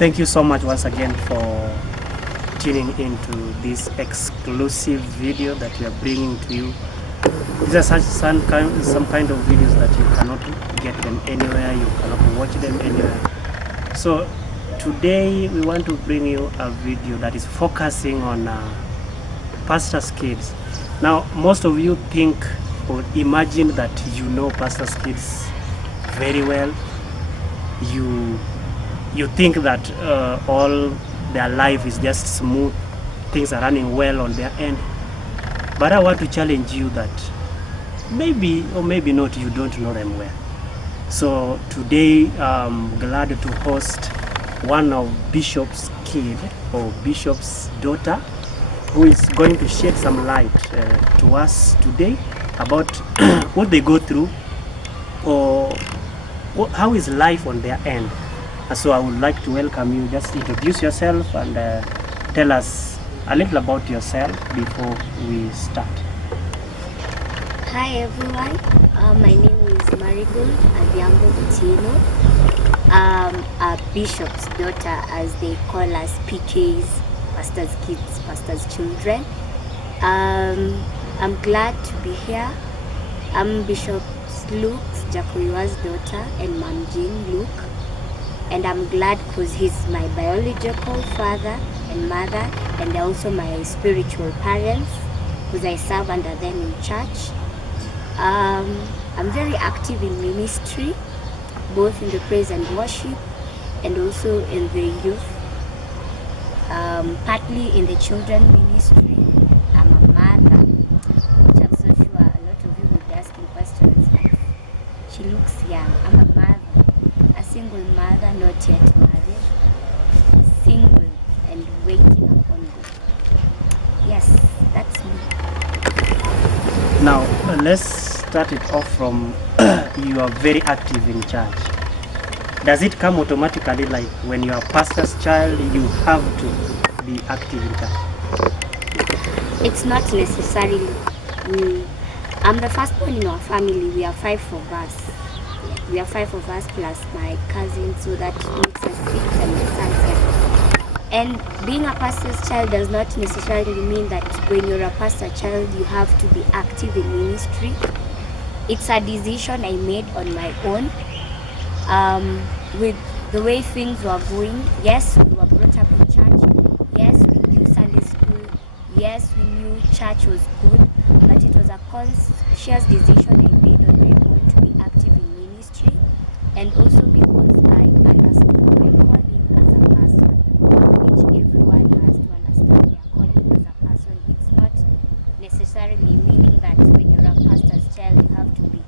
Thank you so much once again for tuning into this exclusive video that we are bringing to you. These are some kind of videos that you cannot get them anywhere, you cannot watch them anywhere. So today we want to bring you a video that is focusing on pastors' kids. Now most of you think or imagine that you know pastors' kids very well. You think that all their life is just smooth, things are running well on their end. But I want to challenge you that maybe or maybe not, you don't know them well. So today I'm glad to host one of Bishop's kid or Bishop's daughter, who is going to shed some light to us today about what they go through or how is life on their end. So I would like to welcome you. Just introduce yourself and tell us a little about yourself before we start. Hi everyone, my name is Marigold Adhiambo Butino. A bishop's daughter, as they call us, PKs, pastors' kids, pastors' children. I'm glad to be here. I'm Bishop Luke's Jakuiwa's daughter and Mom Jean Luke. And I'm glad because he's my biological father and mother, and they're also my spiritual parents, because I serve under them in church. I'm very active in ministry, both in the praise and worship, and also in the youth, partly in the children ministry. I'm a mother, which I'm so sure a lot of you will be asking questions like, she looks young. I'm a mother. A single mother, not yet married, single and waiting upon God. Yes, that's me. Now let's start it off from you are very active in church. Does it come automatically, like when you are pastor's child you have to be active in church? It's not necessarily. I'm the firstborn in our family. We are 5 of us. We are 5 of us plus my cousin, so that makes us 6 and my son 7. And being a pastor's child does not necessarily mean that when you're a pastor's child you have to be active in ministry. It's a decision I made on my own. With the way things were going, yes, we were brought up in church. Yes, we knew Sunday school. Yes, we knew church was good. But it was a conscious decision I made on my own to be active in ministry, and also because I understood my calling as a person, which everyone has to understand their calling as a person. It's not necessarily meaning that when you're a pastor's child you have to be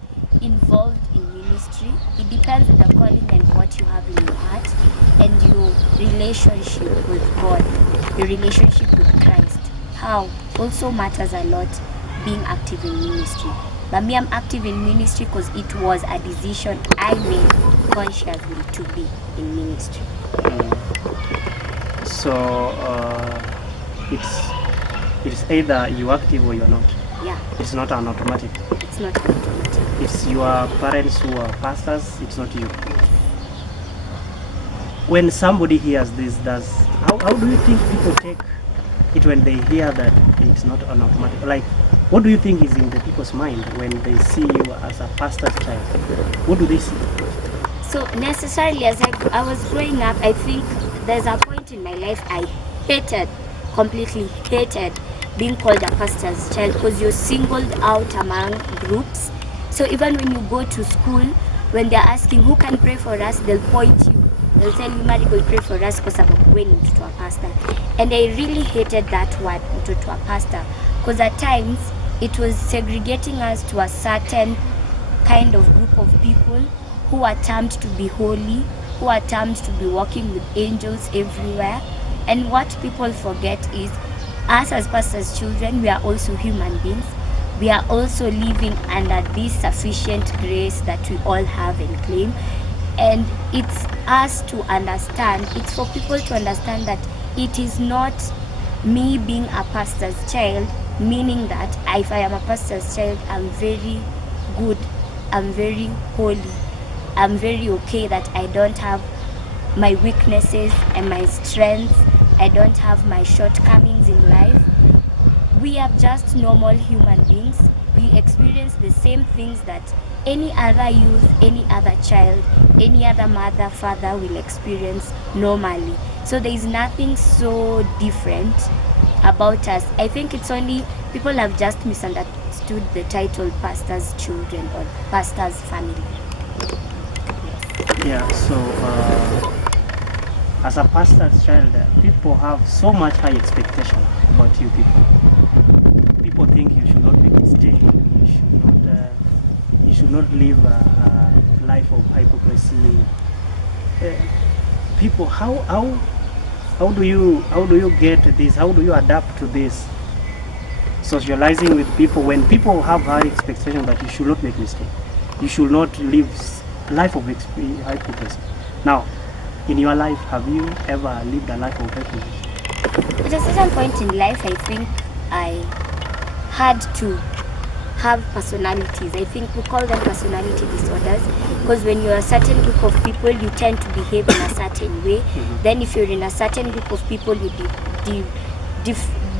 involved in ministry. It depends on the calling and what you have in your heart and your relationship with God, your relationship with Christ. How also matters a lot, being active in ministry. But me, I'm active in ministry because it was a decision I made consciously to be in ministry. So it's either you're active or you're not. Yeah. It's not an automatic. It's not an automatic. It's your parents who are pastors, it's not you. When somebody hears this, how do you think people take it when they hear that it's not an automatic? Like, what do you think is in the people's mind when they see you as a pastor's child? What do they see? So necessarily, as I was growing up, I think there's a point in my life I completely hated being called a pastor's child, because you're singled out among groups. So even when you go to school, when they're asking who can pray for us, they'll point you. They'll tell you, Marigold, pray for us because I'm going to a pastor. And I really hated that word, to a pastor, because at times it was segregating us to a certain kind of group of people who are termed to be holy, who are termed to be walking with angels everywhere. And what people forget is, us as pastors' children, we are also human beings. We are also living under this sufficient grace that we all have and claim. And it's us to understand, it's for people to understand that it is not me being a pastor's child, meaning that if I am a pastor's child, I'm very good, I'm very holy, I'm very okay, that I don't have my weaknesses and my strengths. I don't have my shortcomings in life. We are just normal human beings. We experience the same things that any other youth, any other child, any other mother, father will experience normally. So there is nothing so different about us. I think it's only people have just misunderstood the title pastor's children or pastor's family. Yeah, so as a pastor's child, people have so much high expectation about you people. People think you should not make mistake, you should not live a life of hypocrisy. People, how do you get this? How do you adapt to this? Socializing with people when people have high expectation that you should not make mistake, you should not live life of hypocrisy. Now, in your life, have you ever lived a life of hypocrisy? At a certain point in life, I think I had to have personalities. I think we call them personality disorders, because when you're a certain group of people, you tend to behave in a certain way. Then if you're in a certain group of people, you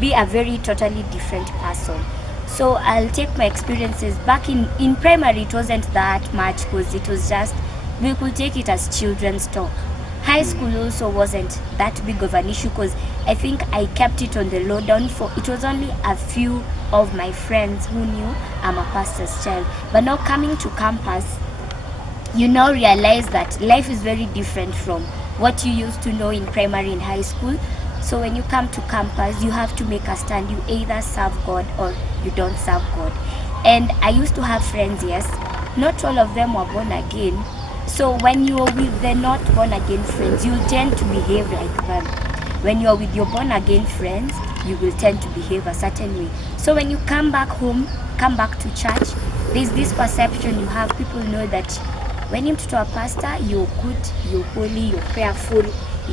be a very totally different person. So I'll take my experiences back in primary. It wasn't that much, because it was just, we could take it as children's talk. High school also wasn't that big of an issue, because I think I kept it on the lowdown. For it was only a few of my friends who knew I'm a pastor's child. But now coming to campus, you now realize that life is very different from what you used to know in primary and high school. So when you come to campus, you have to make a stand. You either serve God or you don't serve God. And I used to have friends, yes, not all of them were born again. So when you're with the not born again friends, you tend to behave like them. When you're with your born again friends, you will tend to behave a certain way. So when you come back home, come back to church, there's this perception you have. People know that when you to a pastor, you're good, you're holy, you're prayerful,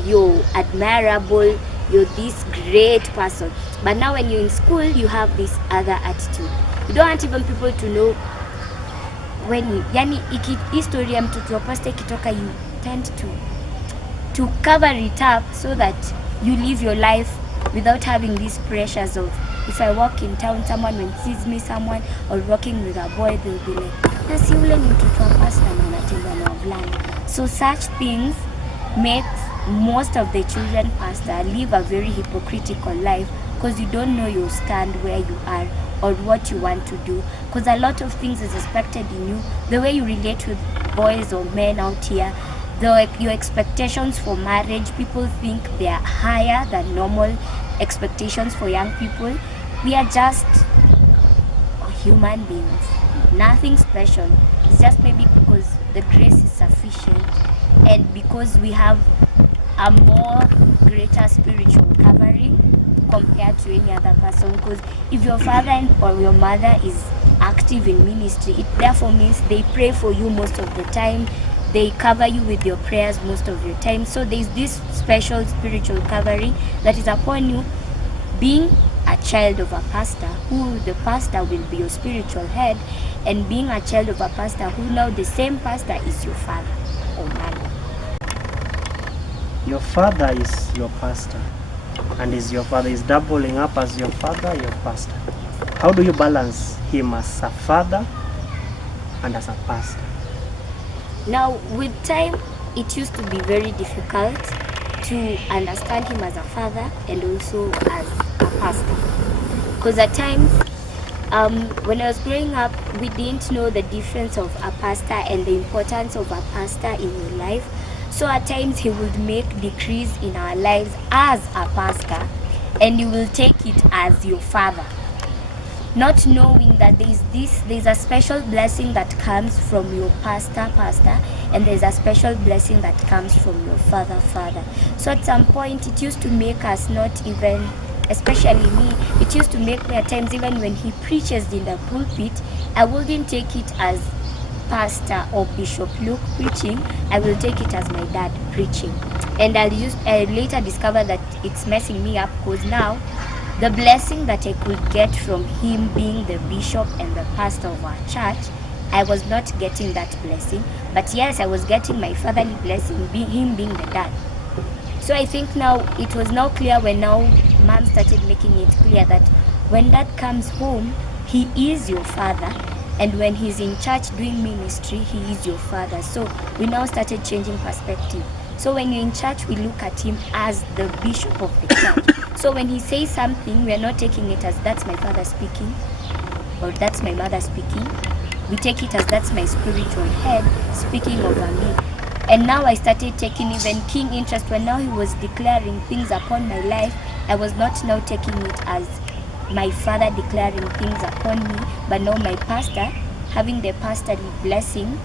you're admirable, you're this great person. But now when you're in school, you have this other attitude. You don't want even people to know when you, yani history ya mtoto wa pastor ikitoka, you tend to cover it up so that you live your life without having these pressures of, if I walk in town, someone when sees me, someone or walking with a boy, they'll be like, nasi ule ni mtoto wa pastor na anatembea na wavulana. So such things make most of the children pastor live a very hypocritical life, because you don't know your stand where you are or what you want to do, because a lot of things is expected in you. The way you relate with boys or men out here, your expectations for marriage, people think they are higher than normal expectations for young people. We are just human beings, nothing special. It's just maybe because the grace is sufficient and because we have a more greater spiritual covering compared to any other person. Because if your father or your mother is active in ministry, it therefore means they pray for you most of the time, they cover you with your prayers most of your time. So there's this special spiritual covering that is upon you, being a child of a pastor, who the pastor will be your spiritual head, and being a child of a pastor who now the same pastor is your father or mother. Your father is your pastor, and is your father is doubling up as your father, your pastor. How do you balance him as a father and as a pastor? Now with time, it used to be very difficult to understand him as a father and also as a pastor, because at times when I was growing up, we didn't know the difference of a pastor and the importance of a pastor in your life. So at times he would make decrees in our lives as a pastor, and you will take it as your father, not knowing that there's a special blessing that comes from your pastor, and there's a special blessing that comes from your father. So at some point, it used to make us not even, especially me, it used to make me at times, even when he preaches in the pulpit, I wouldn't take it as Pastor or Bishop Luke preaching, I will take it as my dad preaching. And I later discovered that it's messing me up, because now the blessing that I could get from him being the bishop and the pastor of our church I was not getting that blessing. But yes, I was getting my fatherly blessing, him being the dad. So I think now it was now clear when now mom started making it clear that when dad comes home, he is your father, and when he's in church doing ministry, he is your father. So we now started changing perspective. So when you're in church, we look at him as the bishop of the church. So when he says something, we are not taking it as that's my father speaking or that's my mother speaking. We take it as that's my spiritual head speaking over me. And now I started taking even keen interest when now he was declaring things upon my life. I was not now taking it as my father declaring things upon me, but now my pastor having the pastorly blessing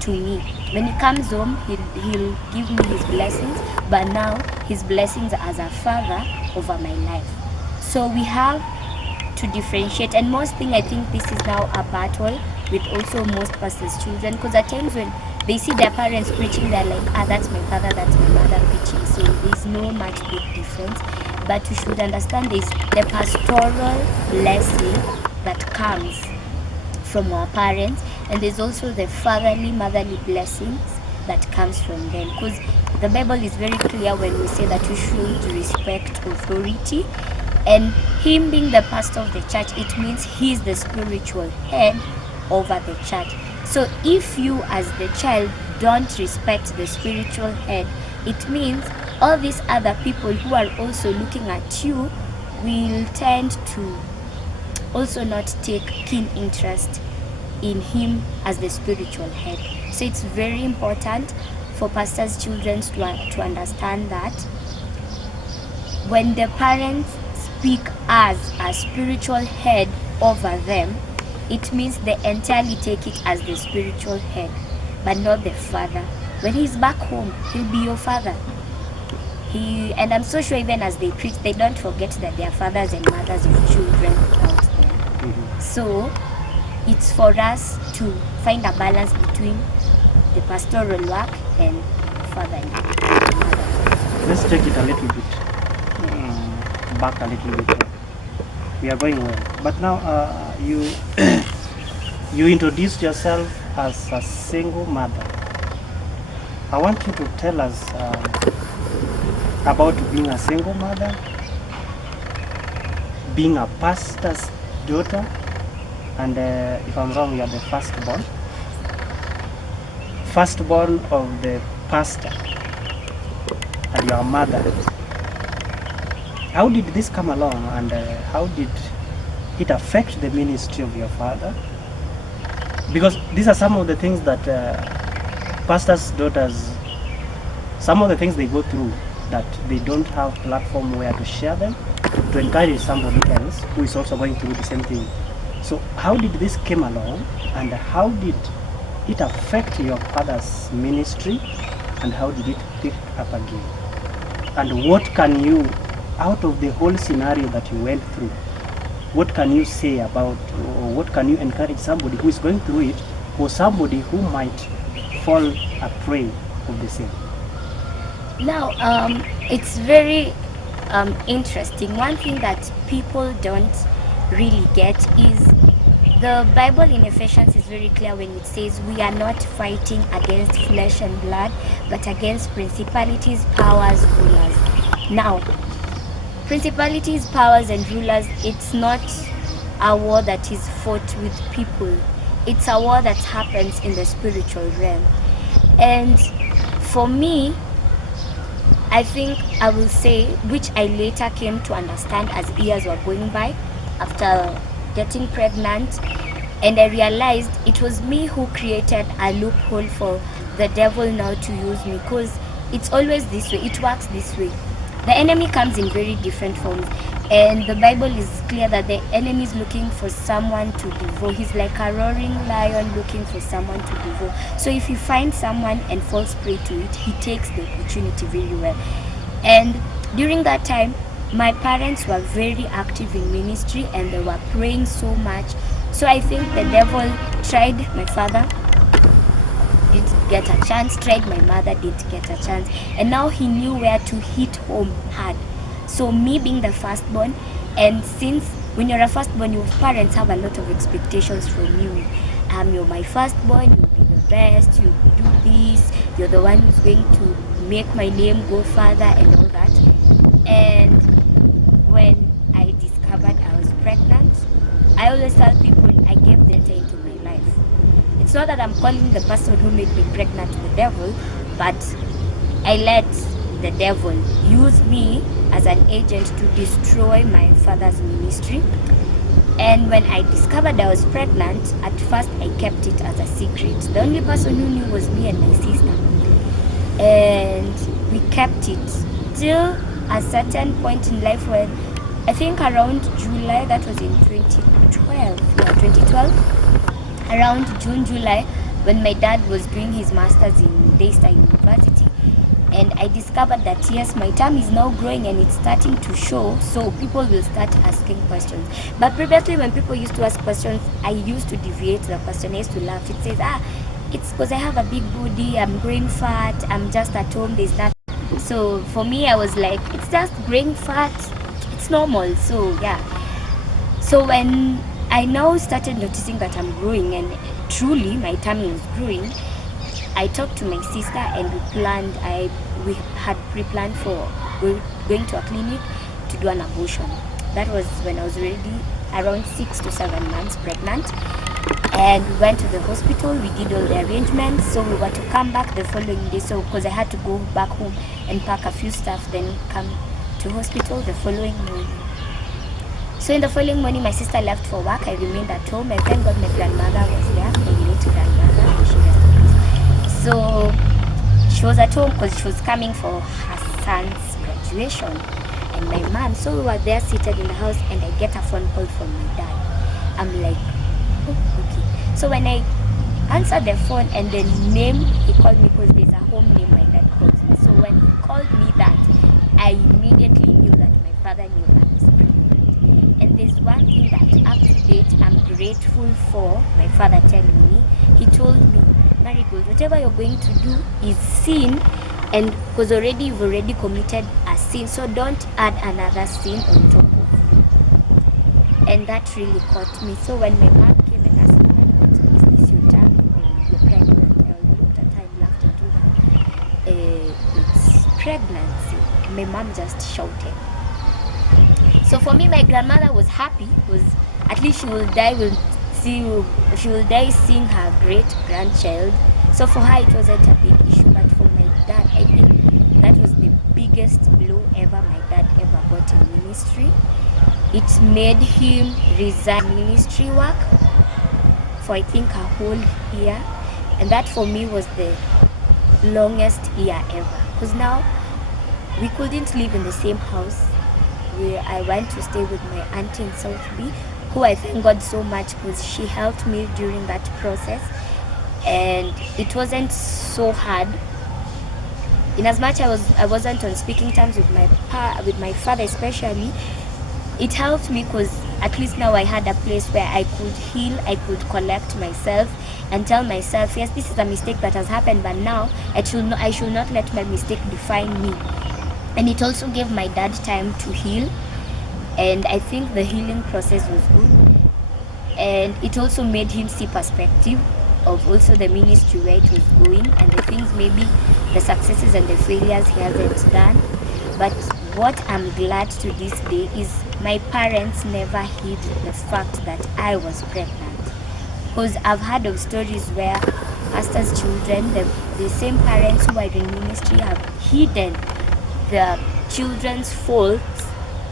to me. When he comes home, he'll give me his blessings, but now his blessings as a father over my life. So we have to differentiate, and most thing I think this is now a battle with also most pastors' children, because at times when they see their parents preaching, they're like, that's my father, that's my mother preaching, so there's no much big difference. But we should understand this, the pastoral blessing that comes from our parents, and there's also the fatherly, motherly blessings that comes from them, because the Bible is very clear when we say that we should respect authority. And him being the pastor of the church, it means he's the spiritual head over the church. So if you as the child don't respect the spiritual head, it means all these other people who are also looking at you will tend to also not take keen interest in him as the spiritual head. So it's very important for pastors' children to understand that when the parents speak as a spiritual head over them, it means they entirely take it as the spiritual head, but not the father. When he's back home, he'll be your father. And I'm so sure even as they preach, they don't forget that they are fathers and mothers of children out there. Mm-hmm. So it's for us to find a balance between the pastoral work and fatherly. Let's take it a little bit back a little bit. We are going well, but now you you introduced yourself as a single mother. I want you to tell us about being a single mother, being a pastor's daughter, and if I'm wrong, you are the firstborn of the pastor, and your mother. How did this come along, and how did it affect the ministry of your father? Because these are some of the things that pastors' daughters, some of the things they go through that they don't have platform where to share them, to encourage somebody else who is also going through the same thing. So how did this come along, and how did it affect your father's ministry, and how did it pick up again? And what can you, out of the whole scenario that you went through, what can you say about, or what can you encourage somebody who is going through it, or somebody who might fall a prey of the same? Now, it's very interesting. One thing that people don't really get is the Bible in Ephesians is very clear when it says we are not fighting against flesh and blood, but against principalities, powers, rulers. Now, principalities, powers, and rulers, it's not a war that is fought with people. It's a war that happens in the spiritual realm. And for me, I think I will say, which I later came to understand as years were going by, after getting pregnant, and I realized it was me who created a loophole for the devil now to use me, because it's always this way, it works this way. The enemy comes in very different forms, and the Bible is clear that the enemy is looking for someone to devour. He's like a roaring lion looking for someone to devour. So if he finds someone and falls prey to it, he takes the opportunity very well. And during that time, my parents were very active in ministry, and they were praying so much. So I think the devil tried my father, didn't get a chance, tried my mother, didn't get a chance, and now he knew where to hit home hard. So me being the firstborn, and since when you're a firstborn, your parents have a lot of expectations from you. you're my firstborn, you'll be the best, you do this, you're the one who's going to make my name go further and all that. And when I discovered I was pregnant, I always tell people I gave the enter into my life. It's not that I'm calling the person who made me pregnant the devil, but I let the devil use me as an agent to destroy my father's ministry. And when I discovered I was pregnant, at first I kept it as a secret. The only person who knew was me and my sister. And we kept it till a certain point in life when I think around July, that was in 2012, around June, July, when my dad was doing his master's in Daystar University. And I discovered that yes, my tummy is now growing and it's starting to show, so people will start asking questions. But previously when people used to ask questions, I used to deviate the question. I used to laugh. It says, it's because I have a big body, I'm growing fat, I'm just at home, there's nothing. So for me, I was like, it's just growing fat, it's normal. So yeah. So when I now started noticing that I'm growing and truly my tummy was growing, I talked to my sister and we had pre-planned for going to a clinic to do an abortion. That was when I was already around 6 to 7 months pregnant. And we went to the hospital, we did all the arrangements, so we were to come back the following day. So because I had to go back home and pack a few stuff, then come to hospital the following morning. So in the following morning, my sister left for work. I remained at home, and thank God my grandmother was there, my late grandmother, and she rest in peace. So she was at home because she was coming for her son's graduation, and my mom. So we were there seated in the house, and I get a phone call from my dad. I'm like, oh, okay. So when I answered the phone and the name he called me, because there's a home name my dad calls me. So when he called me that, I immediately knew that my father knew I was pregnant. And there's one thing that up to date I'm grateful for my father telling me. He told me, Marigold, whatever you're going to do is sin, and because you've already committed a sin, so don't add another sin on top of you. And that really caught me. So when my mom came and asked me, is this your time or you're pregnant? I looked at her and laughed and told her, it's pregnancy. My mom just shouted. So for me, my grandmother was happy because at least she will die seeing her great grandchild. So for her it wasn't a big issue, but for my dad, I think that was the biggest blow ever my dad ever got in ministry. It made him resign ministry work for I think a whole year, and that for me was the longest year ever, because now we couldn't live in the same house. I went to stay with my auntie in South B, who I thank God so much because she helped me during that process, and it wasn't so hard. In as much I wasn't on speaking terms with my father especially, it helped me because at least now I had a place where I could heal, I could collect myself and tell myself, yes, this is a mistake that has happened, but now I should not let my mistake define me. And it also gave my dad time to heal, and I think the healing process was good. And it also made him see perspective of also the ministry where it was going and the things, maybe the successes and the failures he hasn't done. But what I'm glad to this day is my parents never hid the fact that I was pregnant. Because I've heard of stories where pastors' children, the same parents who are in ministry, have hidden the children's faults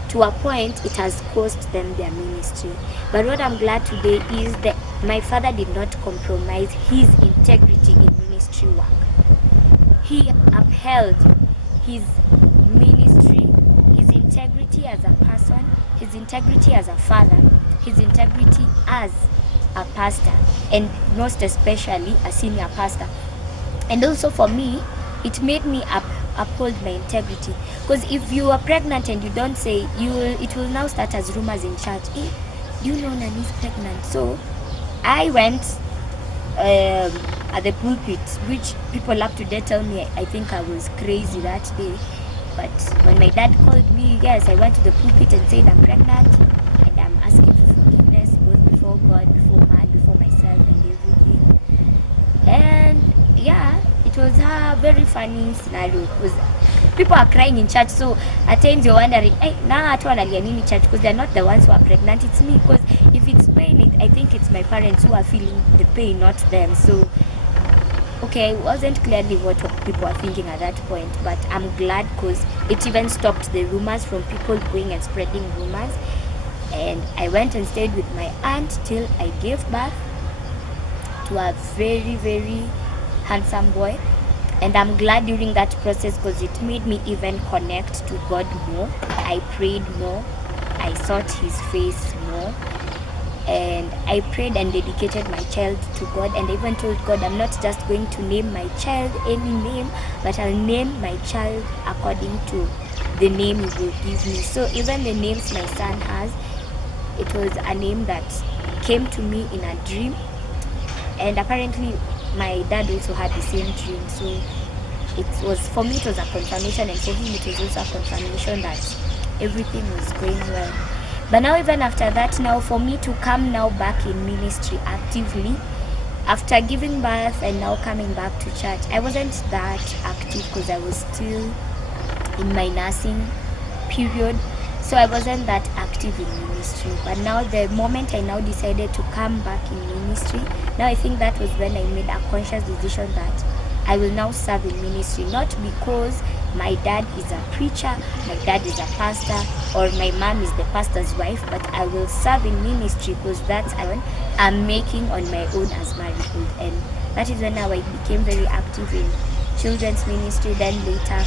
to a point it has cost them their ministry. But what I'm glad today is that my father did not compromise his integrity in ministry work. He upheld his ministry, his integrity as a person, his integrity as a father, his integrity as a pastor, and most especially a senior pastor. And also for me, it made me uphold my integrity, because if you are pregnant and you don't say, it will now start as rumors in church. Do you know Nani's pregnant? So I went at the pulpit, which people up to date tell me I think I was crazy that day. But when my dad called me, yes, I went to the pulpit and said I'm pregnant and I'm asking for forgiveness both before God, before man, before myself and everything. And yeah, it was a very funny scenario because people are crying in church. So at times you're wondering, hey, nah, in church because they're not the ones who are pregnant. It's me, because if it's pain, I think it's my parents who are feeling the pain, not them. So okay, it wasn't clearly what people are thinking at that point, but I'm glad because it even stopped the rumors from people going and spreading rumors. And I went and stayed with my aunt till I gave birth to a very, very handsome boy. And I'm glad during that process because it made me even connect to God more. I prayed more. I sought his face more. And I prayed and dedicated my child to God. And I even told God, I'm not just going to name my child any name, but I'll name my child according to the name he will give me. So even the names my son has, it was a name that came to me in a dream. And apparently my dad also had the same dream. So it was, for me it was a confirmation, and for him it was also a confirmation that everything was going well. But now even after that, now for me to come now back in ministry actively, after giving birth and now coming back to church, I wasn't that active because I was still in my nursing period. So I wasn't that active in ministry. But now the moment I now decided to come back in ministry, now I think that was when I made a conscious decision that I will now serve in ministry, not because my dad is a preacher, my dad is a pastor, or my mom is the pastor's wife, but I will serve in ministry because that's what I'm making on my own as married. And that is when now I became very active in children's ministry. Then later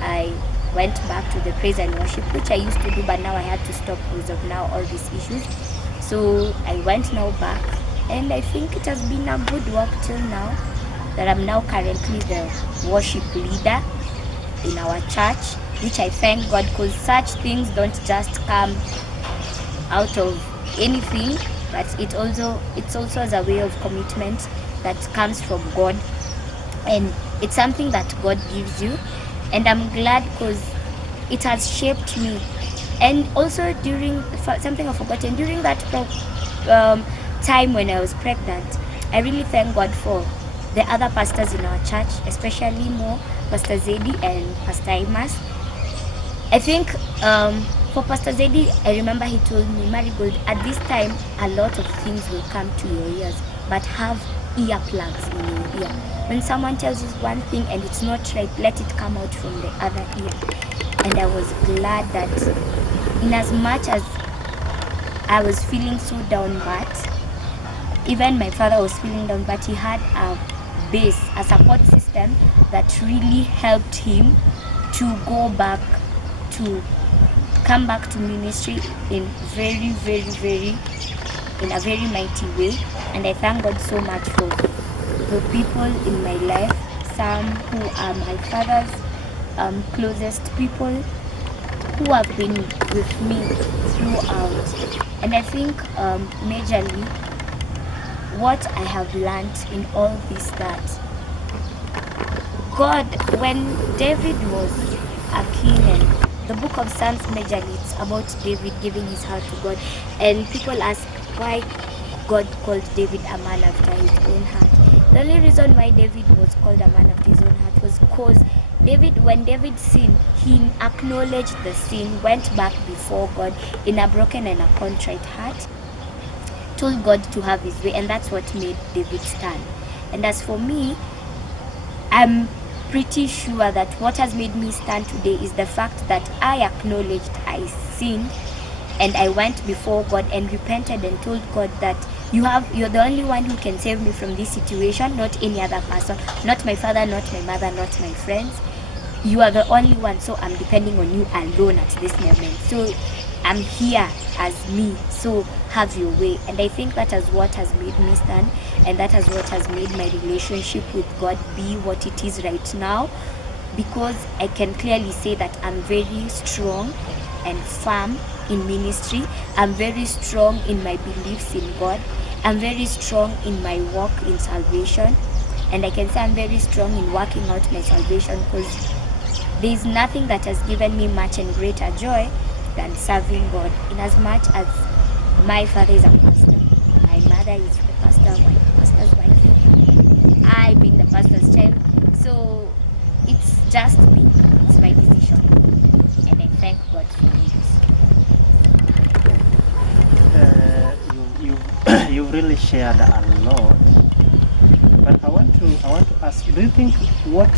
I went back to the praise and worship, which I used to do, but now I had to stop because of now all these issues. So I went now back, and I think it has been a good work till now, that I'm now currently the worship leader in our church, which I thank God, because such things don't just come out of anything, but it's also as a way of commitment that comes from God, and it's something that God gives you. And I'm glad because it has shaped me. And also during something I've forgotten, during that time when I was pregnant, I really thank God for the other pastors in our church, especially more Pastor Zedi and Pastor Imas. I think for Pastor Zedi, I remember he told me, Marigold, at this time a lot of things will come to your ears, but have earplugs in your ear. When someone tells you one thing and it's not right, let it come out from the other ear. And I was glad that in as much as I was feeling so down, but even my father was feeling down, but he had a base, a support system that really helped him to go back, to come back to ministry in very, very, very, in a very mighty way. And I thank God so much for the people in my life, some who are my father's closest people, who have been with me throughout. And I think majorly what I have learned in all this, that God, when David was a king, and the book of Psalms majorly it's about David giving his heart to God, and people ask why God called David a man after his own heart. The only reason why David was called a man after his own heart was because when David sinned, he acknowledged the sin, went back before God in a broken and a contrite heart, told God to have his way, and that's what made David stand. And as for me, I'm pretty sure that what has made me stand today is the fact that I acknowledged I sinned, and I went before God and repented and told God that you're the only one who can save me from this situation, not any other person, not my father, not my mother, not my friends. You are the only one, so I'm depending on you alone at this moment. So I'm here as me, so have your way. And I think that is what has made me stand, and that is what has made my relationship with God be what it is right now, because I can clearly say that I'm very strong and firm in ministry. I'm very strong in my beliefs in God. I'm very strong in my walk in salvation, and I can say I'm very strong in working out my salvation, because there is nothing that has given me much and greater joy than serving God. In as much as my father is a pastor, my mother is the pastor, my pastor's wife, I being the pastor's child. So it's just me. It's my decision. And I thank God for it. You've really shared a lot. But I want to ask you, do you think what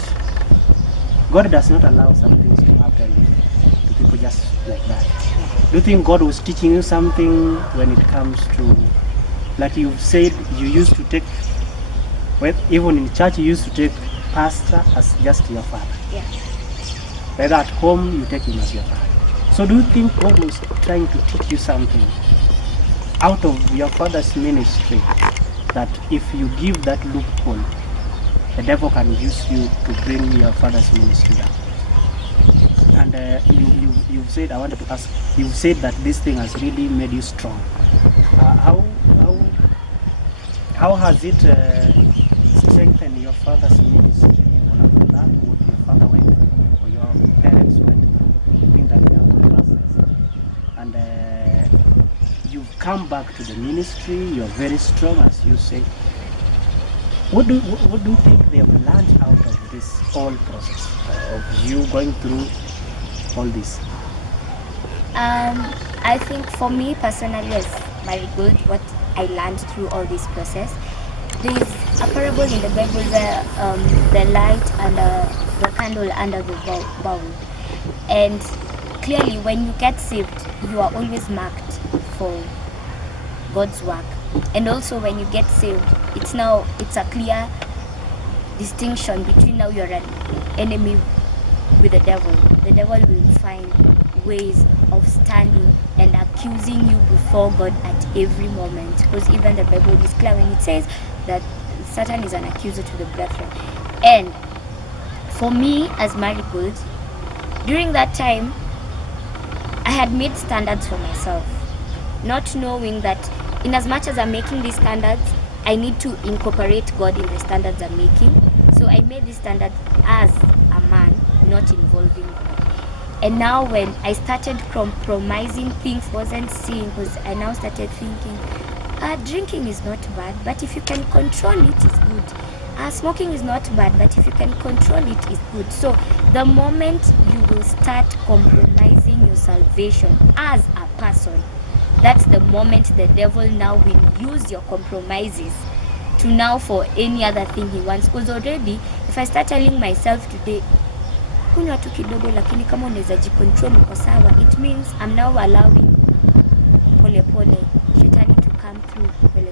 God does not allow some things to happen to people just like that? Do you think God was teaching you something when it comes to, like you've said, you used to take, well, even in church you used to take pastor as just your father. Yeah. Whether at home you take him as your father. So do you think God was trying to teach you something out of your father's ministry, that if you give that loophole, the devil can use you to bring your father's ministry down? And you've said, I wanted to ask, you've said that this thing has really made you strong. How has it strengthened your father's ministry, even after that, what your father went through, or your parents went through, being that they are pastors? And you've come back to the ministry, you're very strong, as you say. What do you think they have learned out of this whole process of you going through all this? I think for me personally, as Marigold, what I learned through all this process, there is a parable in the Bible where the light and the candle under the bowl. And clearly, when you get saved, you are always marked for God's work. And also when you get saved, it's a clear distinction between now you're an enemy with the devil. The devil will find ways of standing and accusing you before God at every moment, because even the Bible is clear when it says that Satan is an accuser to the brethren. And for me as Marigold, during that time I had made standards for myself, not knowing that in as much as I'm making these standards, I need to incorporate God in the standards I'm making. So I made these standards as a man, not involving God. And now when I started compromising, things wasn't seeing, because I now started thinking, drinking is not bad, but if you can control it, it's good. Smoking is not bad, but if you can control it, it's good. So the moment you will start compromising your salvation as a person, that's the moment the devil now will use your compromises to now for any other thing he wants. Because already, if I start telling myself today, kunywa tu kidogo lakini kama unaweza jicontrol uko sawa, it means I'm now allowing pole shetani to come through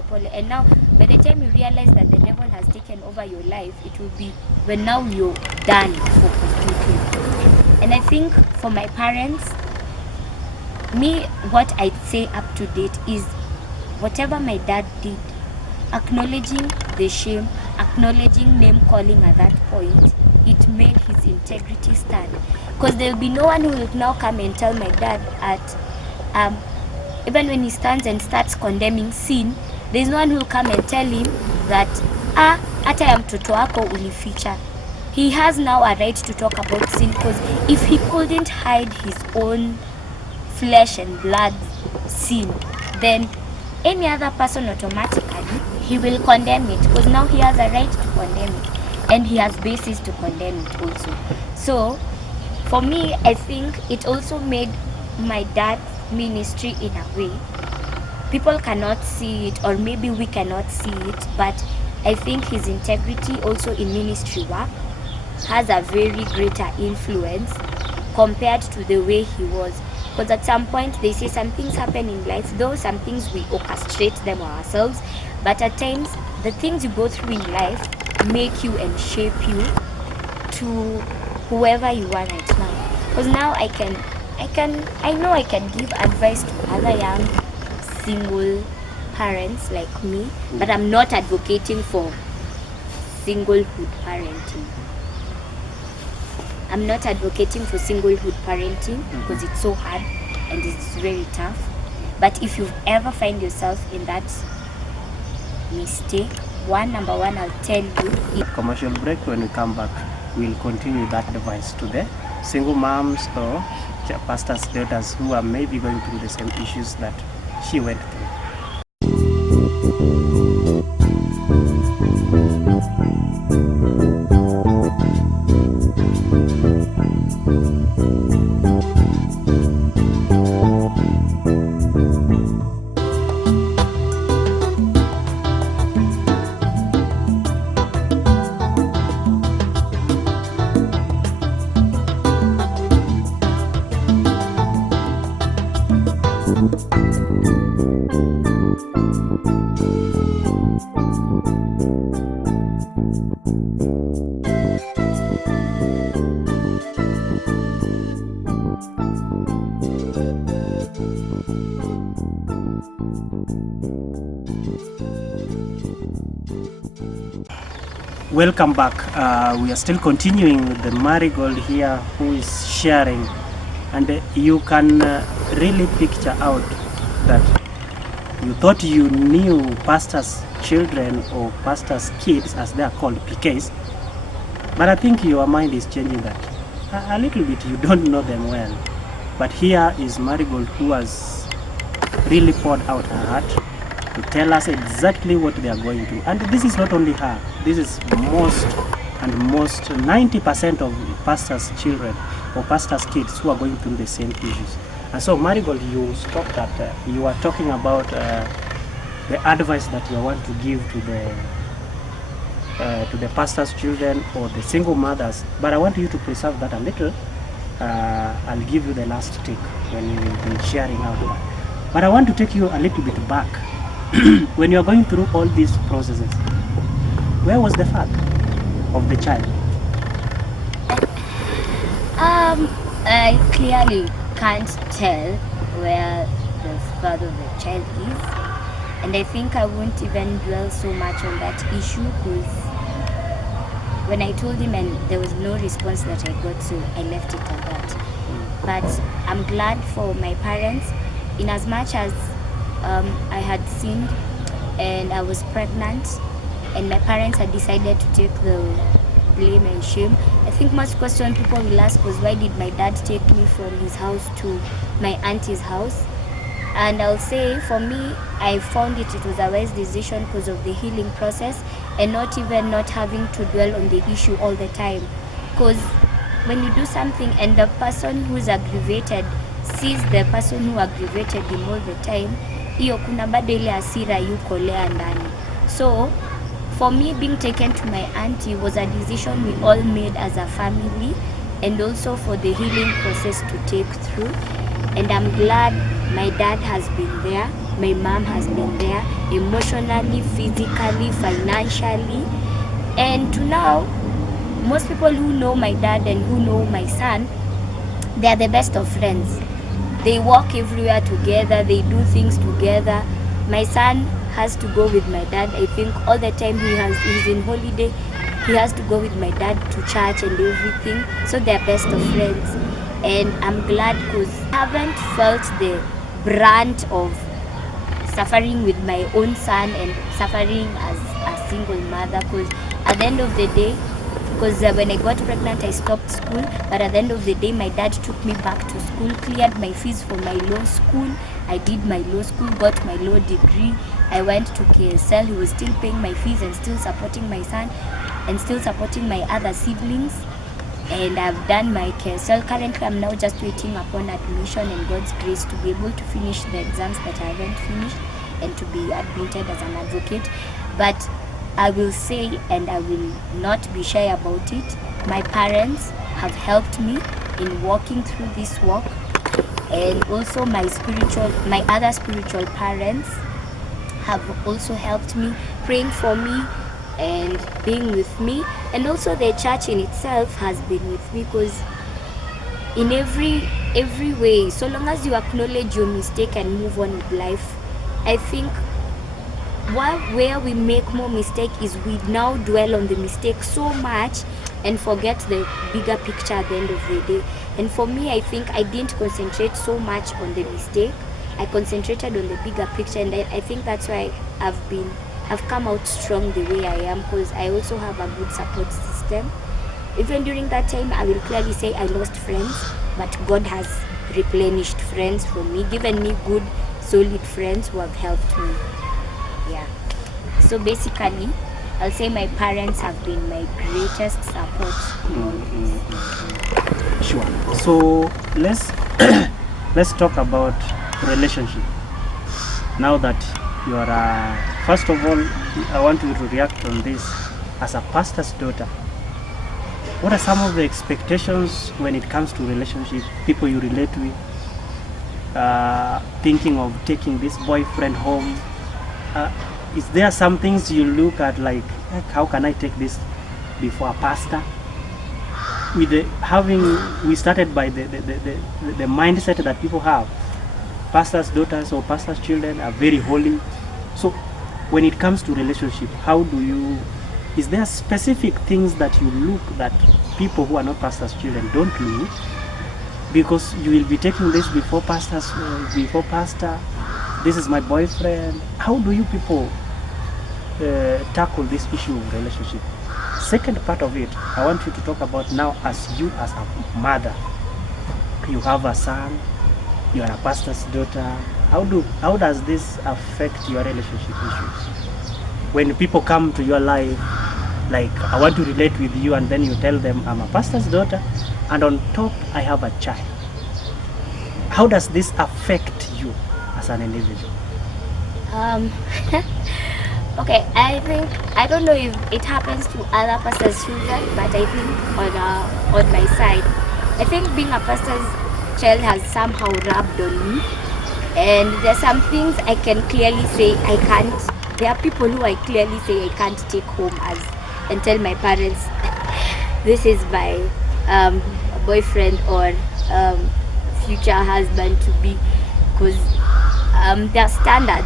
pole. And now by the time you realize that the devil has taken over your life, it will be when now you're done for completely. And I think for my parents, me, what I'd say up to date is whatever my dad did, acknowledging the shame, acknowledging name calling at that point, it made his integrity stand. Because there will be no one who will now come and tell my dad at even when he stands and starts condemning sin, there's no one who will come and tell him that hata ya mtoto wako ulificha. He has now a right to talk about sin, because if he couldn't hide his own flesh and blood sin, then any other person automatically he will condemn it, because now he has a right to condemn it and he has basis to condemn it also. So for me, I think it also made my dad's ministry in a way people cannot see it, or maybe we cannot see it, but I think his integrity also in ministry work has a very greater influence compared to the way he was. Because at some point they say some things happen in life, though some things we orchestrate them ourselves, but at times the things you go through in life make you and shape you to whoever you are right now. Because now I know I can give advice to other young single parents like me, but I'm not advocating for singlehood parenting. I'm not advocating for singlehood parenting because it's so hard and it's very tough. But if you ever find yourself in that mistake, number one, I'll tell you. Commercial break. When we come back, we'll continue that advice to the single moms or pastors' daughters who are maybe going through the same issues that she went through. Welcome back. We are still continuing with the Marigold here, who is sharing, and you can really picture out that you thought you knew pastors' children or pastors' kids, as they are called, PKs, but I think your mind is changing that a little bit. You don't know them well, but here is Marigold, who has really poured out her heart to tell us exactly what they are going through. And this is not only her, this is most 90% of pastors' children or pastors' kids who are going through the same issues. And so, Marigold, you spoke that you are talking about the advice that you want to give to the pastors' children or the single mothers, but I want you to preserve that a little. I'll give you the last take when you will be sharing out that. But I want to take you a little bit back. When you are going through all these processes, where was the father of the child? I clearly can't tell where the father of the child is, and I think I won't even dwell so much on that issue, because when I told him and there was no response that I got, so I left it at that. But I'm glad for my parents, in as much as I had sinned and I was pregnant, and my parents had decided to take the blame and shame. I think most question people will ask was, why did my dad take me from his house to my auntie's house? And I'll say, for me, I found it was a wise decision because of the healing process, and not having to dwell on the issue all the time. Because when you do something and the person who's aggravated sees the person who aggravated him all the time, hiyo kuna bado ile hasira yuko lea ndani. So for me, being taken to my auntie was a decision we all made as a family, and also for the healing process to take through. And I'm glad my dad has been there, my mom has been there, emotionally, physically, financially. And to now, most people who know my dad and who know my son, they are the best of friends. They walk everywhere together, they do things together. My son has to go with my dad. I think all the time he's in holiday, he has to go with my dad to church and everything. So they're best of friends. And I'm glad because I haven't felt the brunt of suffering with my own son and suffering as a single mother, because at the end of the day, because when I got pregnant I stopped school, but at the end of the day my dad took me back to school, cleared my fees for my law school. I did my law school, got my law degree. I went to KSL, he was still paying my fees and still supporting my son and still supporting my other siblings. And I've done my KSL. Currently I'm now just waiting upon admission and God's grace to be able to finish the exams that I haven't finished and to be admitted as an advocate. But I will say, and I will not be shy about it, my parents have helped me in walking through this walk, and also my other spiritual parents have also helped me, praying for me and being with me. And also the church in itself has been with me, because in every way, so long as you acknowledge your mistake and move on with life, I think where we make more mistake is we now dwell on the mistake so much and forget the bigger picture at the end of the day. And for me, I think I didn't concentrate so much on the mistake. I concentrated on the bigger picture, and I think that's why I've come out strong the way I am, because I also have a good support system. Even during that time, I will clearly say I lost friends, but God has replenished friends for me, given me good, solid friends who have helped me. Yeah. So basically, I'll say my parents have been my greatest support. Sure. So let's talk about relationship. Now that you are, first of all, I want you to react on this as a pastor's daughter. What are some of the expectations when it comes to relationship? People you relate with, thinking of taking this boyfriend home. Is there some things you look at like how can I take this before a pastor? With we started by the mindset that people have. Pastors' daughters or pastors' children are very holy. So when it comes to relationship, how do you is there specific things that you look that people who are not pastors' children don't look? Because you will be taking this before pastor. This is my boyfriend. How do you people tackle this issue of relationship? Second part of it, I want you to talk about now as you as a mother. You have a son, you are a pastor's daughter. How does this affect your relationship issues? When people come to your life, like, I want to relate with you, and then you tell them I'm a pastor's daughter, and on top I have a child. How does this affect you as an individual? Okay, I don't know if it happens to other pastors' children, but I think on my side, I think being a pastor's child has somehow rubbed on me, and there's some things I can clearly say I can't. There are people who I clearly say I can't take home and tell my parents this is my boyfriend or future husband to be, because their standards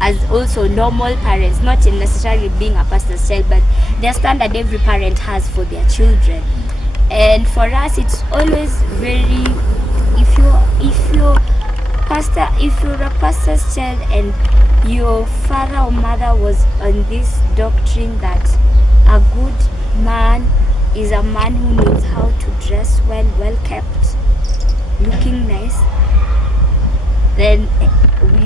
as also normal parents, not necessarily being a pastor's child, but their standard every parent has for their children. And for us, it's always very, if you're a pastor's child and your father or mother was on this doctrine that a good man is a man who knows how to dress well kept, looking nice, then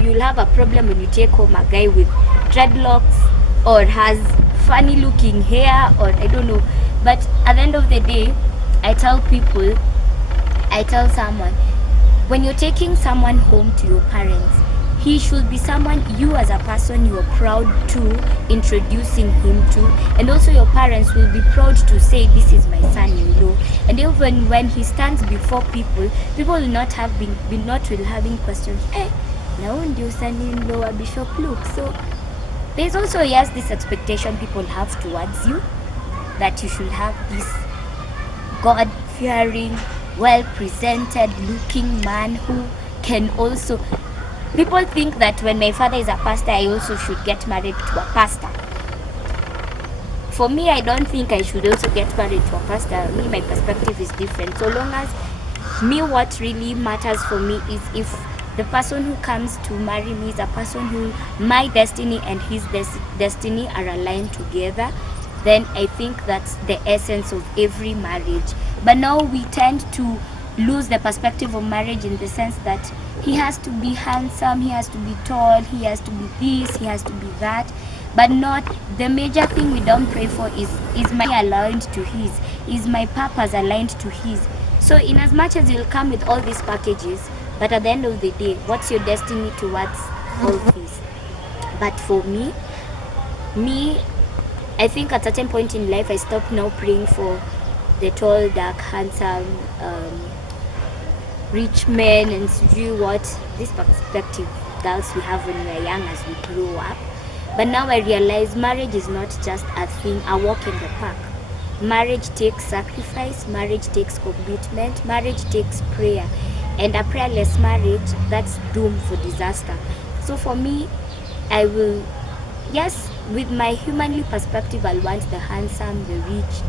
you'll have a problem when you take home a guy with dreadlocks or has funny looking hair, or I don't know. But at the end of the day, I tell someone, when you're taking someone home to your parents, he should be someone you as a person you are proud to introducing him to, and also your parents will be proud to say this is my son-in-law. And even when he stands before people will not will having questions, now ndio son-in-law wa Bishop Luke. So there's also this expectation people have towards you, that you should have this God-fearing, well-presented looking man who can also. People think that when my father is a pastor, I also should get married to a pastor. For me, I don't think I should also get married to a pastor. Me, my perspective is different. So long as me, what really matters for me is if the person who comes to marry me is a person who my destiny and his destiny are aligned together, then I think that's the essence of every marriage. But now we tend to lose the perspective of marriage in the sense that he has to be handsome, he has to be tall, he has to be this, he has to be that, but not the major thing we don't pray for is my aligned to his, is my purpose aligned to his. So in as much as you'll come with all these packages, but at the end of the day, what's your destiny towards all this? But for me, I think at a certain point in life I stopped now praying for the tall, dark, handsome, rich men and see what this perspective girls we have when we are young as we grow up. But now I realize marriage is not just a thing, a walk in the park. Marriage takes sacrifice, marriage takes commitment, marriage takes prayer, and a prayerless marriage, that's doomed for disaster. So for me, I will, with my humanly perspective, I'll want the handsome, the rich,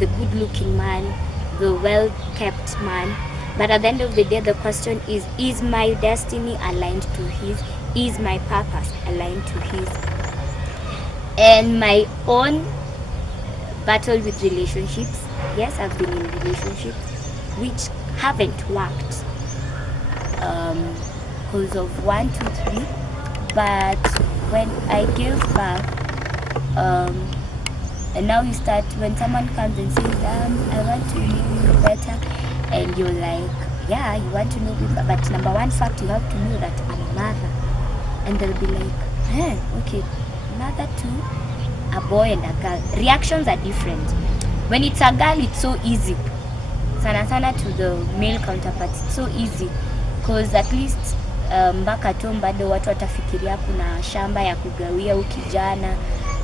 the good looking man, the well kept man. But at the end of the day, the question is my destiny aligned to his? Is my purpose aligned to his? And my own battle with relationships, yes, I've been in relationships which haven't worked because of 1, 2, 3. But when I gave birth, and now you start, when someone comes and says, I want to know you better, and you're like, yeah, you want to know me, but number one fact, you have to know that I'm a mother. And they'll be like, okay, mother to a boy and a girl. Reactions are different. When it's a girl, it's so easy. Sana to the male counterpart, it's so easy. Because at least mpaka tu bado watu watafikiria kuna shamba ya kugawia ukijana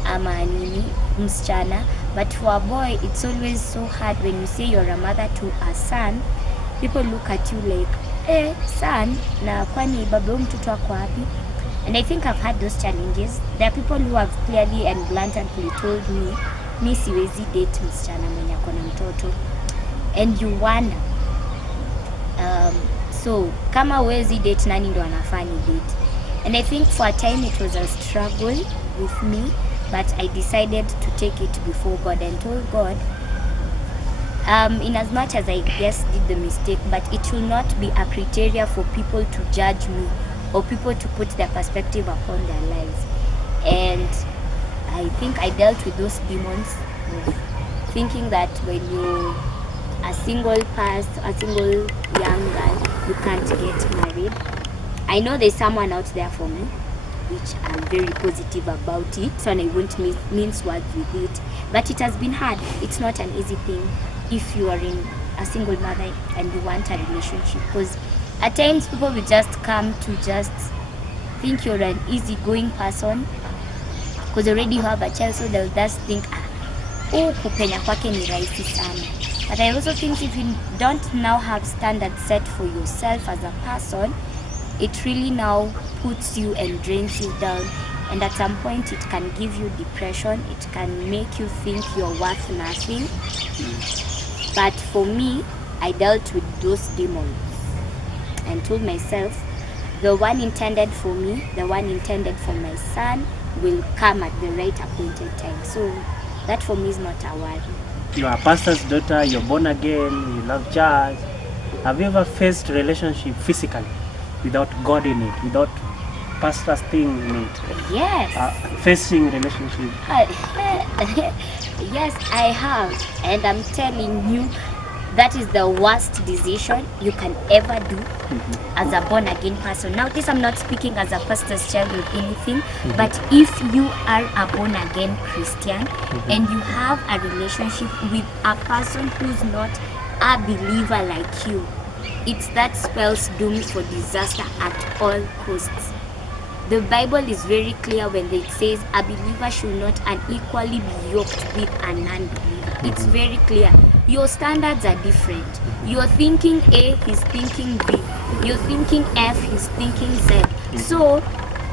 ama nini msichana. But for a boy, it's always so hard when you say you're a mother to a son. People look at you like, son, na kwani baba mtoto wako wapi? And I think I've had those challenges. There are people who have clearly and bluntly told me, mi siwezi date msichana mwenye ako na mtoto. And you wonder, so kama huwezi date, nani ndo anafaa ni date? And I think for a time it was a struggle with me, but I decided to take it before God and told God, in as much as I guess did the mistake, but it will not be a criteria for people to judge me or people to put their perspective upon their lives. And I think I dealt with those demons of thinking that when you're a single young girl, you can't get married. I know there's someone out there for me, which I'm very positive about it, so I won't mince words with it. But it has been hard. It's not an easy thing if you are in a single mother and you want a relationship, because at times people will just come to just think you're an easygoing person because already you have a child, so they'll just think, kupenya kwake ni rahisi sana. But I also think if you don't now have standards set for yourself as a person, it really now puts you and drains you down, and at some point it can give you depression. It can make you think you're worth nothing. But for me, I dealt with those demons and told myself, the one intended for me, the one intended for my son will come at the right appointed time. So that for me is not a worry. You are a pastor's daughter, you're born again, you love church. Have you ever faced relationship physically without God in it, without pastor's thing in it? Yes. Facing relationship. Yes, I have. And I'm telling you, that is the worst decision you can ever do as a born again person. Now, this I'm not speaking as a pastor's child or anything, but if you are a born again Christian and you have a relationship with a person who's not a believer like you, it's that spells doom for disaster at all costs. The Bible is very clear when it says a believer should not unequally be yoked with an unbeliever. It's very clear. Your standards are different. You're thinking A, he's thinking B. You're thinking F, he's thinking Z. So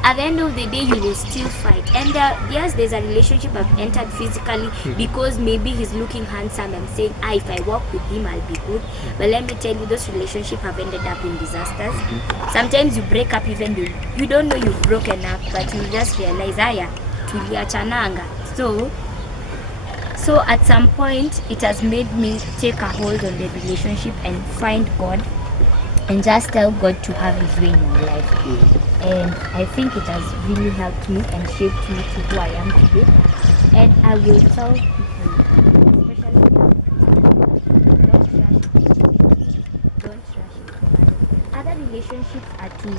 at the end of the day, you will still fight. And yes, there's a relationship I've entered physically because maybe he's looking handsome and saying, if I walk with him, I'll be good. But let me tell you, those relationships have ended up in disasters. Sometimes you break up even you don't know you've broken up, but you just realize, tuliachananga. So at some point, it has made me take a hold on the relationship and find God and just tell God to have his way in my life. And I think it has really helped me and shaped me to who I am today. And I will tell people, especially don't rush it. Other relationships are to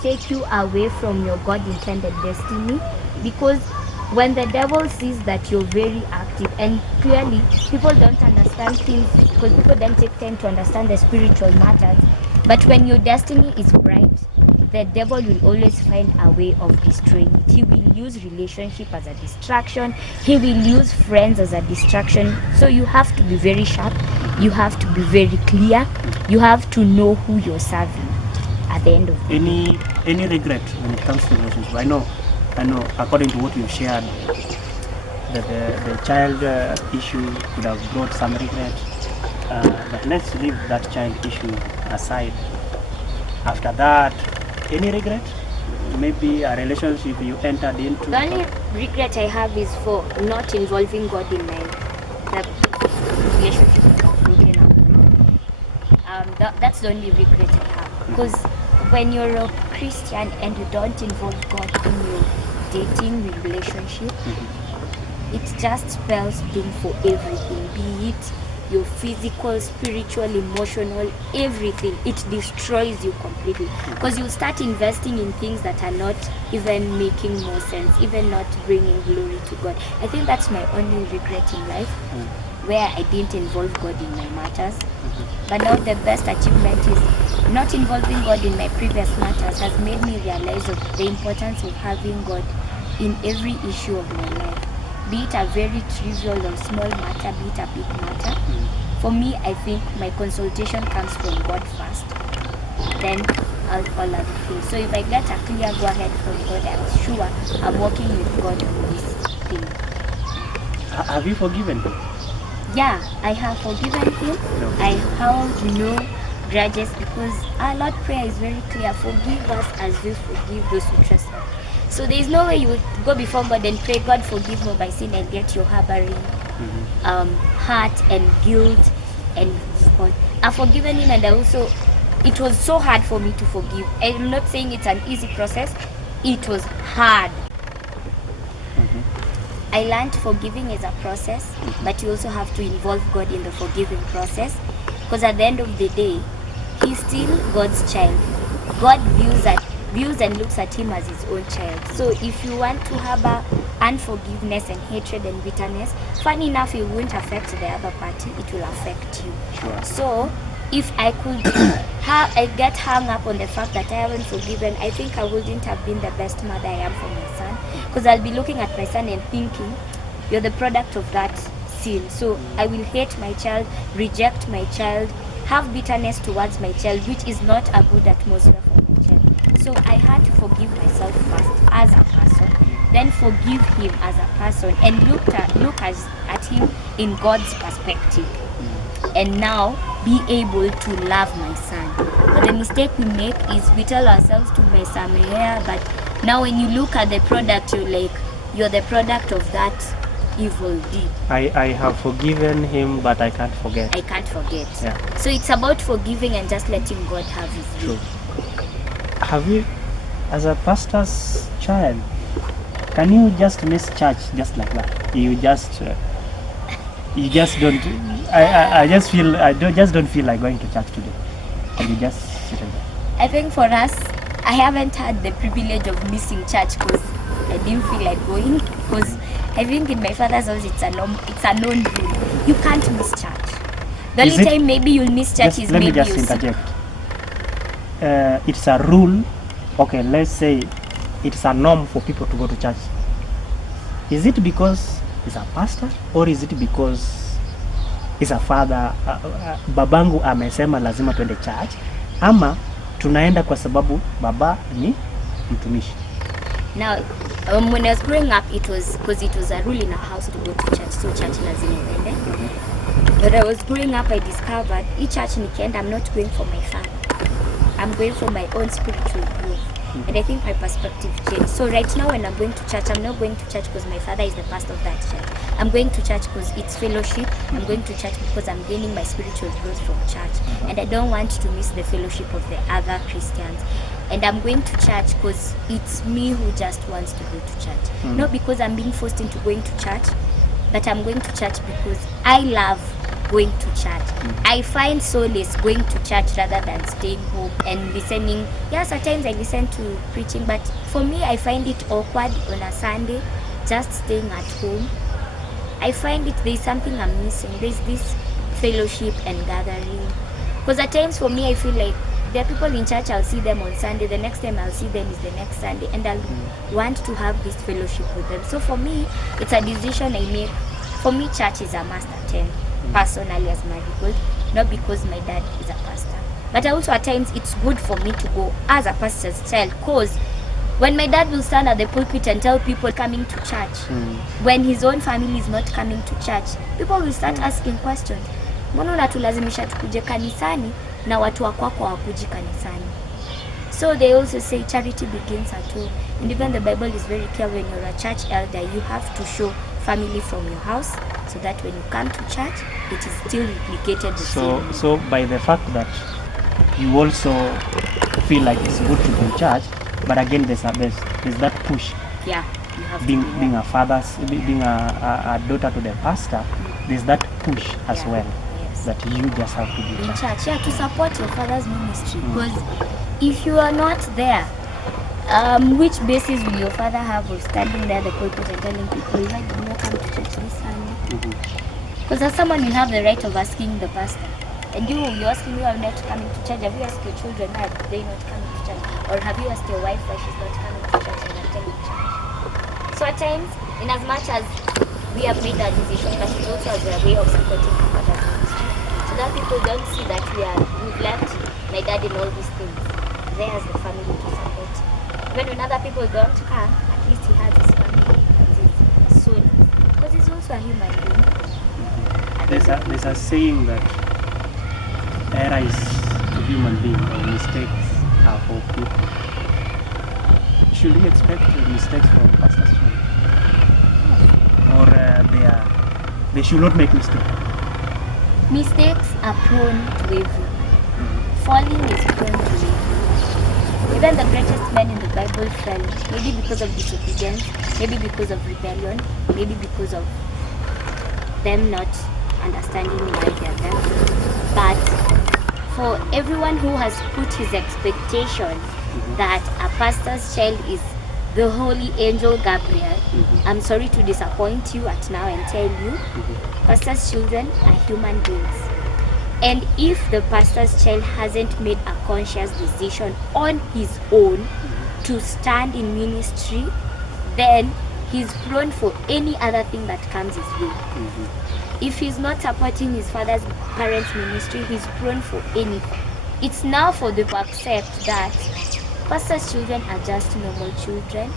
take you away from your God-intended destiny, because when the devil sees that you're very active, and clearly people don't understand things because people don't take time to understand the spiritual matters, but when your destiny is bright, the devil will always find a way of destroying it. He will use relationship as a distraction. He will use friends as a distraction. So you have to be very sharp. You have to be very clear. You have to know who you're serving at the end of the day. Any regret when it comes to relationship? I know according to what you've shared, that the child issue could have brought some regret. But let's leave that child issue aside. After that, any regret? Maybe a relationship you entered into? The only regret I have is for not involving God in my relationship that I've broken up with. That's the only regret I have. Because when you're a Christian and you don't involve God in your dating relationship, it just spells doom for everything, be it your physical, spiritual, emotional, everything. It destroys you completely, because you start investing in things that are not even making more sense, even not bringing glory to God. I think that's my only regret in life, where I didn't involve God in my matters. But now the best achievement is not involving God in my previous matters has made me realize of the importance of having God in every issue of my life. Be it a very trivial or small matter, be it a big matter. For me, I think my consultation comes from God first. Then all other things. So if I get a clear go ahead from God, I'm sure I'm working with God on this thing. Have you forgiven him? Yeah, I have forgiven him. No. I hold no grudges because our Lord prayer is very clear. Forgive us as we forgive those who trespass. So there is no way you would go before God and pray, God forgive me by sin, and yet you're harboring hurt and guilt and spot. I've forgiven him, and it was so hard for me to forgive. I'm not saying it's an easy process. It was hard. I learned forgiving is a process, but you also have to involve God in the forgiving process, because at the end of the day, he's still God's child. God views and looks at him as his own child. So if you want to harbor unforgiveness and hatred and bitterness, funny enough, it won't affect the other party, it will affect you. Sure. So if I could I get hung up on the fact that I haven't forgiven, I think I wouldn't have been the best mother I am for my son, because I'll be looking at my son and thinking, you're the product of that sin. So I will hate my child, reject my child, have bitterness towards my child, which is not a good atmosphere for my child. So I had to forgive myself first as a person, then forgive him as a person, and look at him in God's perspective, and now be able to love my son. But the mistake we make is we tell ourselves to mesamehea, but now when you look at the product, you're the product of that evil deed. I have forgiven him, but I can't forget. I can't forget. Yeah. So it's about forgiving and just letting God have his way. True. Have you, as a pastor's child, can you just miss church just like that? You just don't. I just don't feel like going to church today. And you just sit in there. I think for us, I haven't had the privilege of missing church because I didn't feel like going. Because I think in my father's house, it's a known rule. You can't miss church. The only time maybe you'll miss church is maybe you let me just interject. It's a rule. Okay, let's say it's a norm for people to go to church. Is it because he's a pastor, or is it because he's a father? Babangu amesema lazima tuende church, ama tunaenda kwa sababu baba ni mtumishi? Now, when I was growing up, it was because it was a rule in our house to go to church, so church lazima uende. But I was growing up, I discovered each church nikienda, I'm not going for my fun. I'm going for my own spiritual growth. And I think my perspective changed. So right now when I'm going to church, I'm not going to church because my father is the pastor of that church. I'm going to church because it's fellowship. I'm going to church because I'm gaining my spiritual growth from church. And I don't want to miss the fellowship of the other Christians. And I'm going to church because it's me who just wants to go to church. Not because I'm being forced into going to church, but I'm going to church because I love going to church. I find solace going to church rather than staying home and listening. Yes, at times I listen to preaching, but for me, I find it awkward on a Sunday, just staying at home. I find there's something I'm missing. There's this fellowship and gathering. Because at times for me, I feel like there are people in church, I'll see them on Sunday, the next time I'll see them is the next Sunday, and I'll want to have this fellowship with them. So for me, it's a decision I make. For me, church is a must attend. Personally as marigold, not because my dad is a pastor, but also at times it's good for me to go as a pastor's child, because when my dad will stand at the pulpit and tell people coming to church, when his own family is not coming to church, people will start asking questions. Mbona unatulazimisha tukuje kanisani na watu wa kwako hawakuji kanisani? So they also say charity begins at home, and even the Bible is very clear, when you're a church elder, you have to show family from your house, so that when you come to church, it is still replicated the same. So by the fact that you also feel like it's good to go to church, but again there's that push. Yeah, you have being a father, being a daughter to the pastor, there's that push as well. Yes. That you just have to be in church. Yeah, to support your father's ministry. Because if you are not there, which basis will your father have of standing there at the pulpit and telling people, why did you not come to church this Sunday? Because as someone, you have the right of asking the pastor. And you're asking me, I'm not coming to church. Have you asked your children why they're not coming to church? Or have you asked your wife why she's not coming to church and attending church? So at times, in as much as we have made that decision, but it's also as a way of supporting our father's ministry, so that people don't see that we've left my dad in all these things. there as the family to support. Even when other people don't come, at least he has his family and his soul. Because he's also a human being. There's a saying that error is a human being, or mistakes are for people. Should we expect mistakes from pastors children? Or they should not make mistakes? Mistakes are prone to evil. Falling is prone to evil. Even the greatest men in the Bible fell, maybe because of disobedience, maybe because of rebellion, maybe because of them not understanding why they are there. But for everyone who has put his expectation that a pastor's child is the holy angel Gabriel, I'm sorry to disappoint you at now and tell you, pastor's children are human beings. And if the pastor's child hasn't made a conscious decision on his own to stand in ministry, then he's prone for any other thing that comes his way. If he's not supporting his parents' ministry, he's prone for anything. It's now for them to accept that pastors' children are just normal children.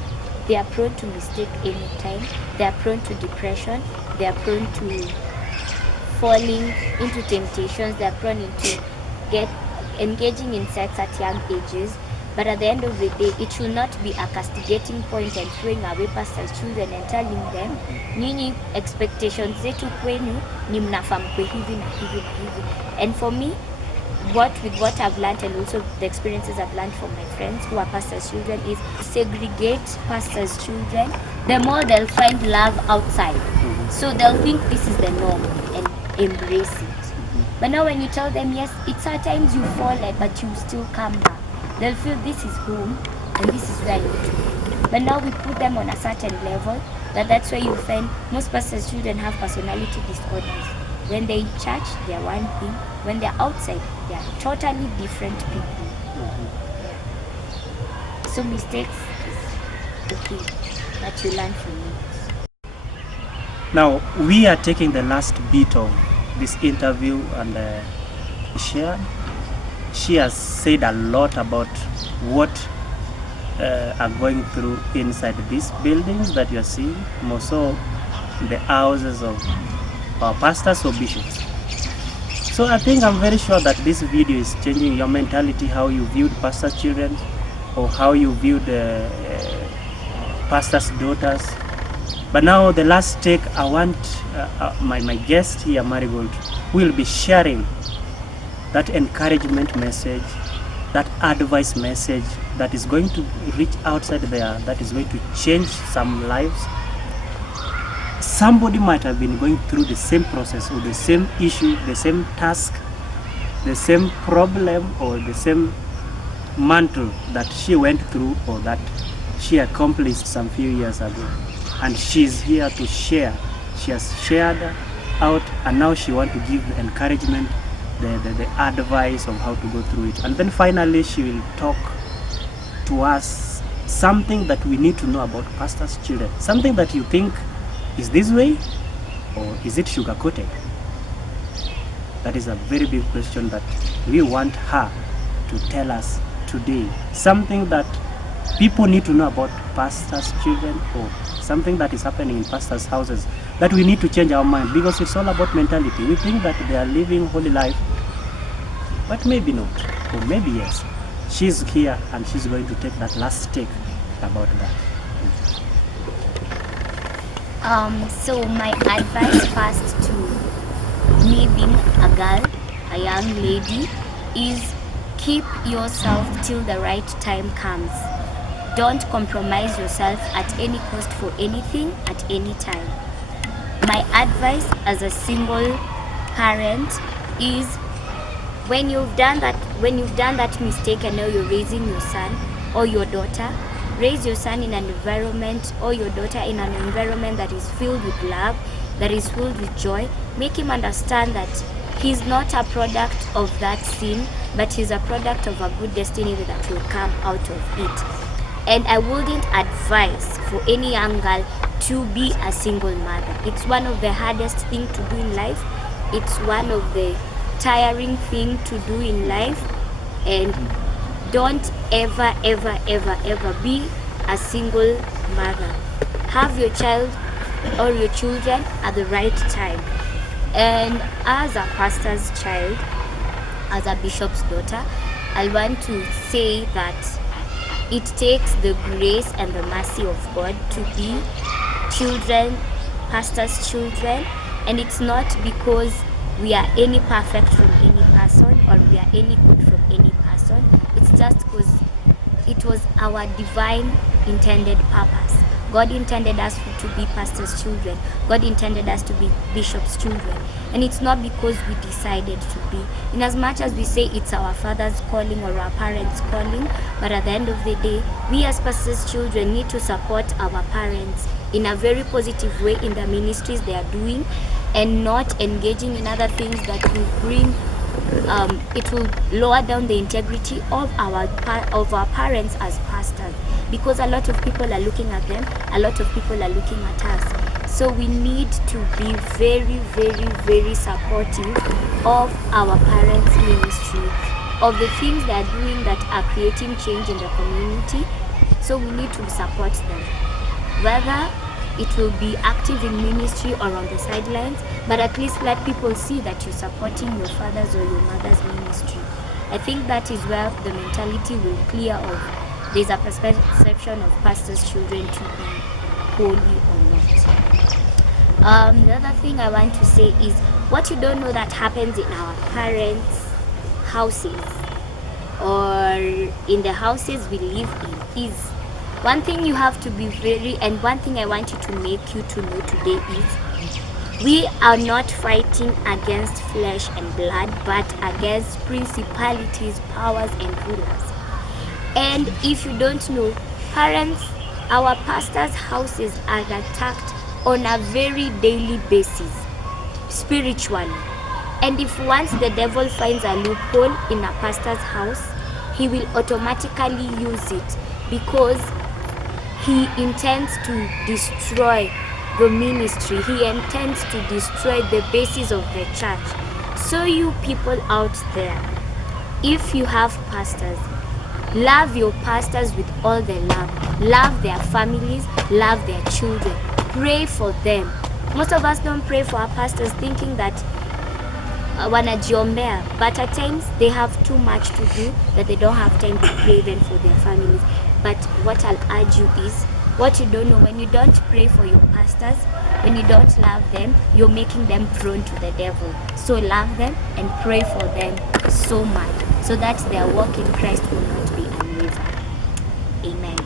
They are prone to mistake anytime. They are prone to depression. They are prone to falling into temptations. They are prone into engaging in sex at young ages. But at the end of the day, it should not be a castigating point and throwing away pastors' children and telling them, nyinyi expectations zetu kwenu ni mnafaa mkue hivi na hivi na hivi. And for me, with what I've learned and also the experiences I've learned from my friends who are pastors' children is segregate pastors' children. The more they'll find love outside. So they'll think this is the norm and embrace it. But now when you tell them, yes, it's at times you fall, but you still come back, they'll feel this is home and this is where I need to be. But now we put them on a certain level that's where you find most pastors' children have personality disorders. When they're in church, they're one thing. When they're outside, they're totally different people. So mistakes is okay, that you learn from it. Now, we are taking the last bit of this interview, and she has said a lot about what are going through inside these buildings that you are seeing, more so the houses of our pastors or bishops. So I think I'm very sure that this video is changing your mentality, how you viewed pastors' children, or how you viewed pastors' daughters. But now the last take, I want my guest here, Marigold, will be sharing that encouragement message, that advice message that is going to reach outside there, that is going to change some lives. Somebody might have been going through the same process or the same issue, the same task, the same problem, or the same mantle that she went through or that she accomplished some few years ago. And she's here to share. She has shared out, and now she wants to give the encouragement, the advice of how to go through it. And then finally she will talk to us something that we need to know about pastors' children. Something that you think is this way, or is it sugar-coated? That is a very big question that we want her to tell us today. Something that people need to know about pastors' children, or something that is happening in pastors' houses that we need to change our mind, because it's all about mentality. We think that they are living holy life, but maybe not, or maybe yes. She's here and she's going to take that last take about that. So my advice first to me being a girl, a young lady, is keep yourself till the right time comes. Don't compromise yourself at any cost for anything at any time. My advice as a single parent is when you've done that mistake and now you're raising your son or your daughter, raise your son in an environment, or your daughter in an environment that is filled with love, that is filled with joy. Make him understand that he's not a product of that sin, but he's a product of a good destiny that will come out of it. And I wouldn't advise for any young girl to be a single mother. It's one of the hardest things to do in life. It's one of the tiring things to do in life. And don't ever be a single mother. Have your child or your children at the right time. And as a pastor's child, as a bishop's daughter, I want to say that it takes the grace and the mercy of God to be children, pastor's children, and it's not because we are any perfect from any person or we are any good from any person. It's just because it was our divine intended purpose. God intended us to be pastor's children. God intended us to be bishop's children. And it's not because we decided to be. In as much as we say it's our father's calling or our parents' calling, but at the end of the day, we as pastor's children need to support our parents in a very positive way in the ministries they are doing, and not engaging in other things that will bring it will lower down the integrity of our parents as pastors, because a lot of people are looking at them, a lot of people are looking at us. So we need to be very supportive of our parents' ministry, of the things they are doing that are creating change in the community. So we need to support them, whether it will be active in ministry or on the sidelines, but at least let people see that you're supporting your father's or your mother's ministry. I think that is where the mentality will clear of there's a perception of pastors' children to be holy or not. The other thing I want to say is what you don't know that happens in our parents' houses or in the houses we live in is one thing you have to be and one thing I want you to make you to know today is we are not fighting against flesh and blood, but against principalities, powers, and rulers. And if you don't know, parents, our pastors' houses are attacked on a very daily basis, spiritually. And if once the devil finds a loophole in a pastor's house, he will automatically use it, because he intends to destroy the ministry. He intends to destroy the basis of the church. So you people out there, if you have pastors, love your pastors with all the love. Love their families, love their children. Pray for them. Most of us don't pray for our pastors thinking that wanajiombea, but at times they have too much to do that they don't have time to pray even for their families. But what I'll urge you is, what you don't know, when you don't pray for your pastors, when you don't love them, you're making them prone to the devil. So love them and pray for them so much, so that their walk in Christ will not be unraveled. Amen.